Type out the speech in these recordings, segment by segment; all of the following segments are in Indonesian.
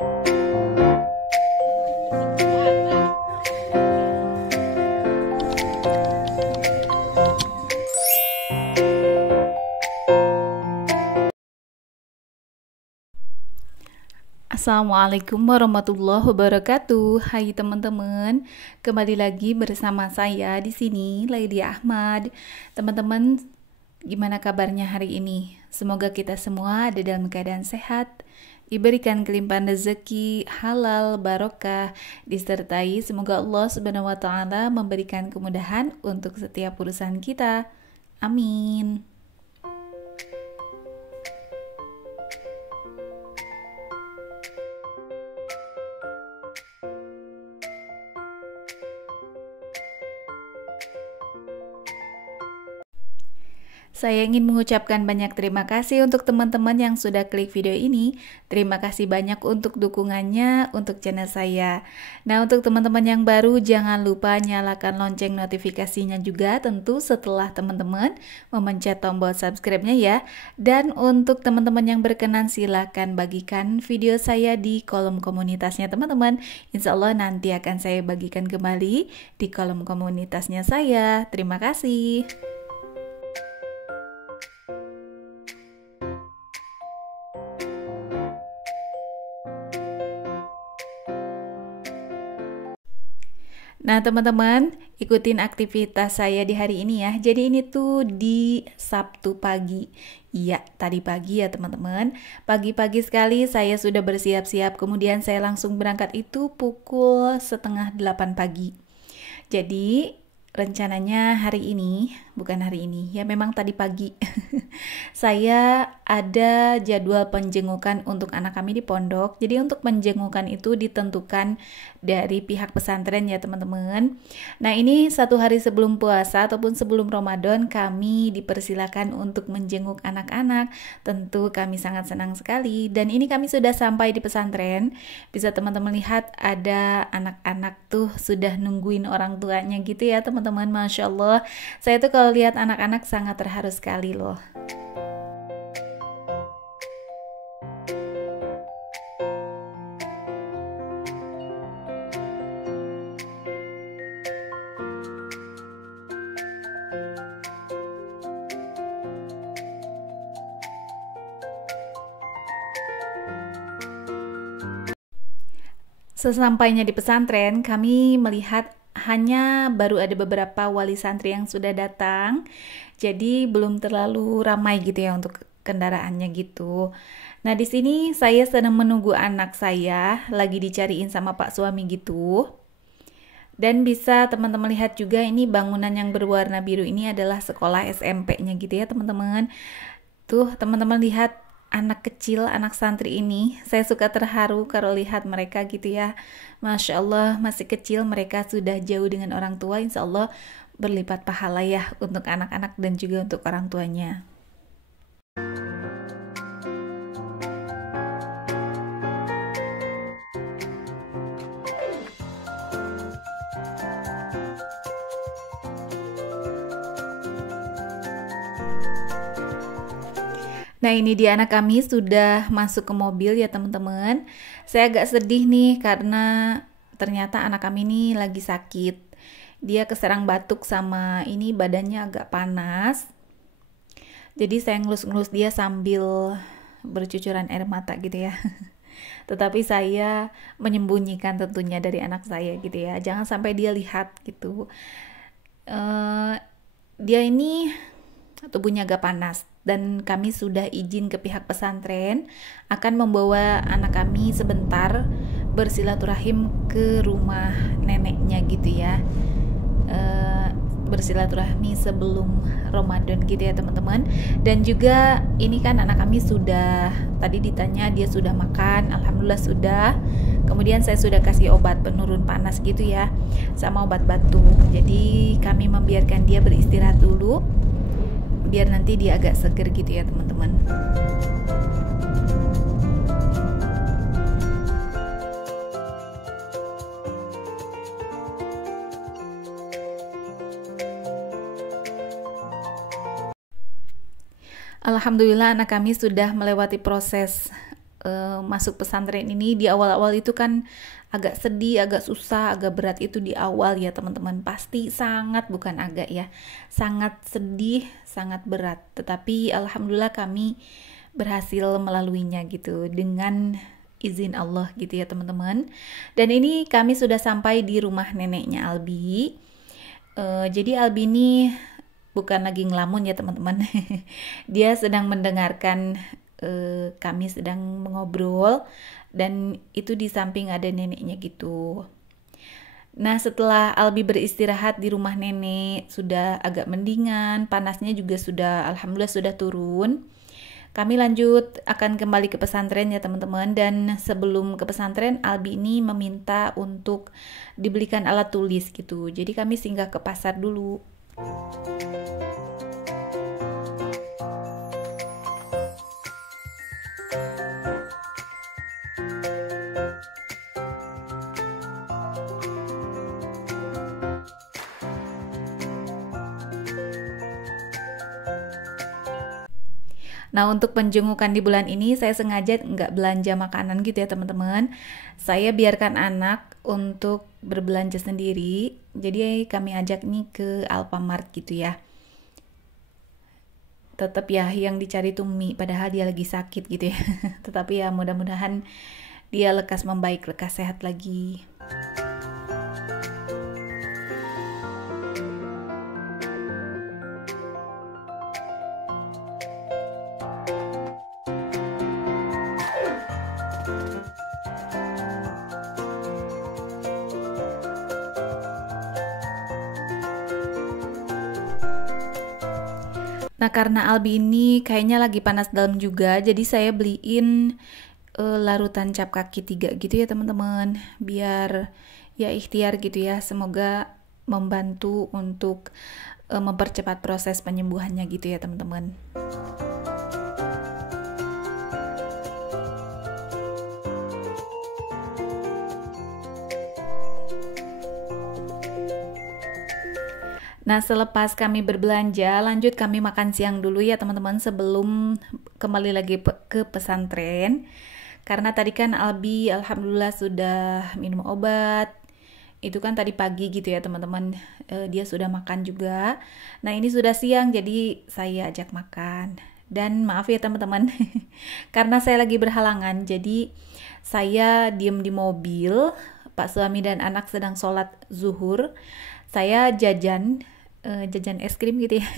Assalamualaikum warahmatullahi wabarakatuh. Hai teman-teman, kembali lagi bersama saya di sini, Laili Ahmad. Teman-teman, gimana kabarnya hari ini? Semoga kita semua ada dalam keadaan sehat, diberikan kelimpahan rezeki, halal, barokah, disertai semoga Allah Subhanahu wa taala memberikan kemudahan untuk setiap urusan kita. Amin. Saya ingin mengucapkan banyak terima kasih untuk teman-teman yang sudah klik video ini. Terima kasih banyak untuk dukungannya untuk channel saya. Nah, untuk teman-teman yang baru, jangan lupa nyalakan lonceng notifikasinya juga tentu setelah teman-teman memencet tombol subscribe-nya ya. Dan untuk teman-teman yang berkenan, silahkan bagikan video saya di kolom komunitasnya teman-teman. Insya Allah nanti akan saya bagikan kembali di kolom komunitasnya saya. Terima kasih. Nah teman-teman, ikutin aktivitas saya di hari ini ya. Jadi ini tuh di Sabtu pagi. Iya, tadi pagi ya teman-teman. Pagi-pagi sekali saya sudah bersiap-siap. Kemudian saya langsung berangkat itu pukul 7:30 pagi. Jadi rencananya hari ini, bukan hari ini, ya memang tadi pagi saya ada jadwal penjengukan untuk anak kami di pondok. Jadi untuk penjengukan itu ditentukan dari pihak pesantren ya teman-teman. Nah ini satu hari sebelum puasa ataupun sebelum Ramadan kami dipersilakan untuk menjenguk anak-anak. Tentu kami sangat senang sekali. Dan ini kami sudah sampai di pesantren. Bisa teman-teman lihat ada anak-anak tuh sudah nungguin orang tuanya gitu ya teman-teman. Masya Allah, saya tuh kalau lihat anak-anak sangat terharu sekali loh. Sesampainya di pesantren, kami melihat hanya baru ada beberapa wali santri yang sudah datang. Jadi belum terlalu ramai gitu ya untuk kendaraannya gitu. Nah, di sini saya sedang menunggu anak saya lagi dicariin sama Pak suami gitu. Dan bisa teman-teman lihat juga ini bangunan yang berwarna biru ini adalah sekolah SMP-nya gitu ya, teman-teman. Tuh, teman-teman lihat anak kecil, anak santri ini, saya suka terharu kalau lihat mereka gitu ya. Masya Allah, masih kecil, mereka sudah jauh dengan orang tua. Insya Allah berlipat pahala ya untuk anak-anak dan juga untuk orang tuanya. Nah ini dia anak kami sudah masuk ke mobil ya teman-teman. Saya agak sedih nih karena ternyata anak kami ini lagi sakit. Dia keserang batuk sama ini badannya agak panas. Jadi saya ngelus-ngelus dia sambil bercucuran air mata gitu ya. Tetapi saya menyembunyikan tentunya dari anak saya gitu ya. Jangan sampai dia lihat gitu. Dia ini tubuhnya agak panas dan kami sudah izin ke pihak pesantren akan membawa anak kami sebentar bersilaturahim ke rumah neneknya gitu ya, bersilaturahmi sebelum Ramadan gitu ya teman-teman. Dan juga ini kan anak kami sudah, tadi ditanya dia sudah makan, alhamdulillah sudah. Kemudian saya sudah kasih obat penurun panas gitu ya, sama obat batuk. Jadi kami membiarkan dia beristirahat dulu biar nanti dia agak seger gitu ya teman-teman. Alhamdulillah anak kami sudah melewati proses masuk pesantren ini di awal-awal itu kan agak sedih, agak susah, agak berat itu di awal ya teman-teman. Pasti sangat, bukan agak ya, sangat sedih, sangat berat. Tetapi alhamdulillah kami berhasil melaluinya gitu dengan izin Allah gitu ya teman-teman. Dan ini kami sudah sampai di rumah neneknya Albi. Jadi Albi ini bukan lagi ngelamun ya teman-teman. Dia sedang mendengarkan kami sedang mengobrol, dan itu di samping ada neneknya gitu. Nah, setelah Albi beristirahat di rumah nenek, sudah agak mendingan, panasnya juga sudah alhamdulillah sudah turun. Kami lanjut akan kembali ke pesantren ya teman-teman. Dan sebelum ke pesantren, Albi ini meminta untuk dibelikan alat tulis gitu. Jadi kami singgah ke pasar dulu. Nah, untuk penjengukan di bulan ini saya sengaja nggak belanja makanan gitu ya teman-teman. Saya biarkan anak untuk berbelanja sendiri. Jadi kami ajak nih ke Alfamart gitu ya. Tetap ya yang dicari tuh mie, padahal dia lagi sakit gitu ya. Tetapi ya mudah-mudahan dia lekas membaik, lekas sehat lagi. Nah, karena Albi ini kayaknya lagi panas dalam juga, jadi saya beliin larutan cap kaki 3 gitu ya teman-teman. Biar ya ikhtiar gitu ya, semoga membantu untuk mempercepat proses penyembuhannya gitu ya teman-teman. Nah, selepas kami berbelanja, lanjut kami makan siang dulu ya teman-teman sebelum kembali lagi ke pesantren. Karena tadi kan Albi alhamdulillah sudah minum obat. Itu kan tadi pagi gitu ya teman-teman. Dia sudah makan juga. Nah, ini sudah siang jadi saya ajak makan. Dan maaf ya teman-teman, karena saya lagi berhalangan, jadi saya diem di mobil. Pak suami dan anak sedang sholat zuhur. Saya jajan es krim gitu ya.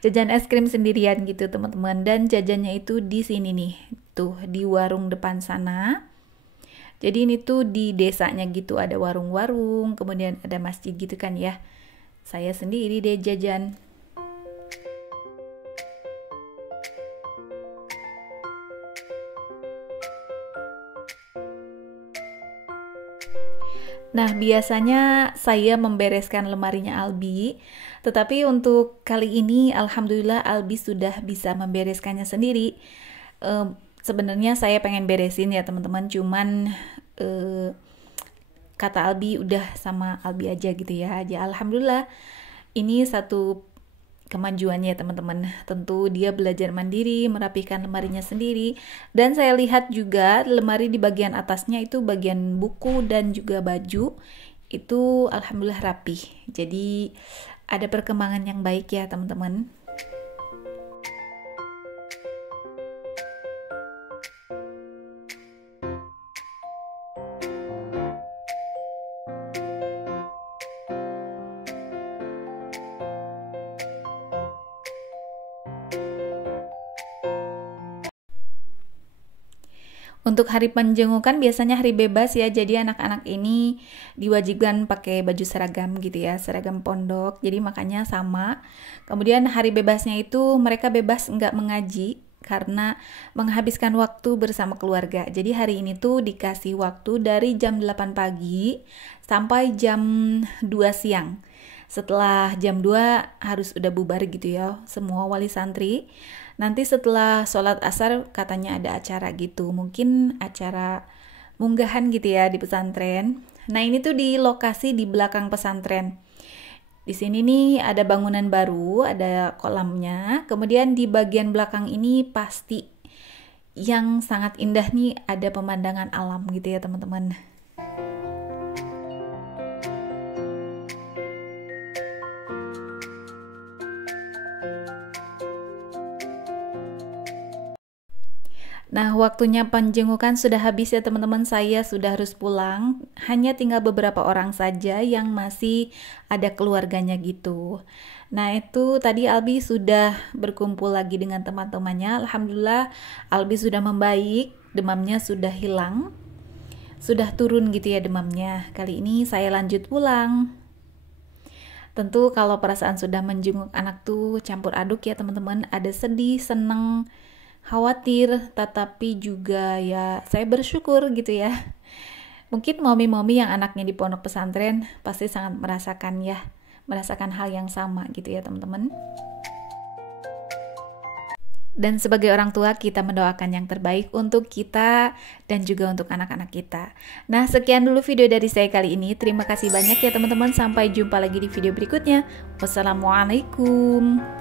Jajan es krim sendirian gitu teman-teman. Dan jajannya itu di sini nih, tuh di warung depan sana. Jadi ini tuh di desanya gitu, ada warung-warung, kemudian ada masjid gitu kan ya. Saya sendiri deh jajan. Nah, biasanya saya membereskan lemarinya Albi, tetapi untuk kali ini alhamdulillah Albi sudah bisa membereskannya sendiri. Sebenarnya saya pengen beresin ya teman-teman, cuman kata Albi udah sama Albi aja gitu ya. Ya alhamdulillah ini satu kemajuannya teman-teman. Tentu dia belajar mandiri, merapihkan lemarinya sendiri. Dan saya lihat juga lemari di bagian atasnya itu bagian buku dan juga baju itu alhamdulillah rapih. Jadi ada perkembangan yang baik ya teman-teman. Untuk hari penjengukan biasanya hari bebas ya, jadi anak-anak ini diwajibkan pakai baju seragam gitu ya, seragam pondok, jadi makanya sama. Kemudian hari bebasnya itu mereka bebas nggak mengaji karena menghabiskan waktu bersama keluarga. Jadi hari ini tuh dikasih waktu dari jam 8 pagi sampai jam 2 siang. Setelah jam 2 harus udah bubar gitu ya, semua wali santri. Nanti setelah sholat asar katanya ada acara gitu, mungkin acara munggahan gitu ya di pesantren. Nah ini tuh di lokasi di belakang pesantren. Di sini nih ada bangunan baru, ada kolamnya. Kemudian di bagian belakang ini pasti yang sangat indah nih, ada pemandangan alam gitu ya teman-teman. Nah, waktunya penjengukan sudah habis ya teman-teman, saya sudah harus pulang. Hanya tinggal beberapa orang saja yang masih ada keluarganya gitu. Nah, itu tadi Albi sudah berkumpul lagi dengan teman-temannya. Alhamdulillah, Albi sudah membaik, demamnya sudah hilang. Sudah turun gitu ya demamnya. Kali ini saya lanjut pulang. Tentu kalau perasaan sudah menjenguk anak tuh campur aduk ya teman-teman. Ada sedih, seneng, khawatir, tetapi juga ya saya bersyukur gitu ya. Mungkin momi-momi yang anaknya di pondok pesantren pasti sangat merasakan hal yang sama gitu ya teman-teman. Dan sebagai orang tua kita mendoakan yang terbaik untuk kita dan juga untuk anak-anak kita. Nah, sekian dulu video dari saya kali ini. Terima kasih banyak ya teman-teman. Sampai jumpa lagi di video berikutnya. Wassalamualaikum.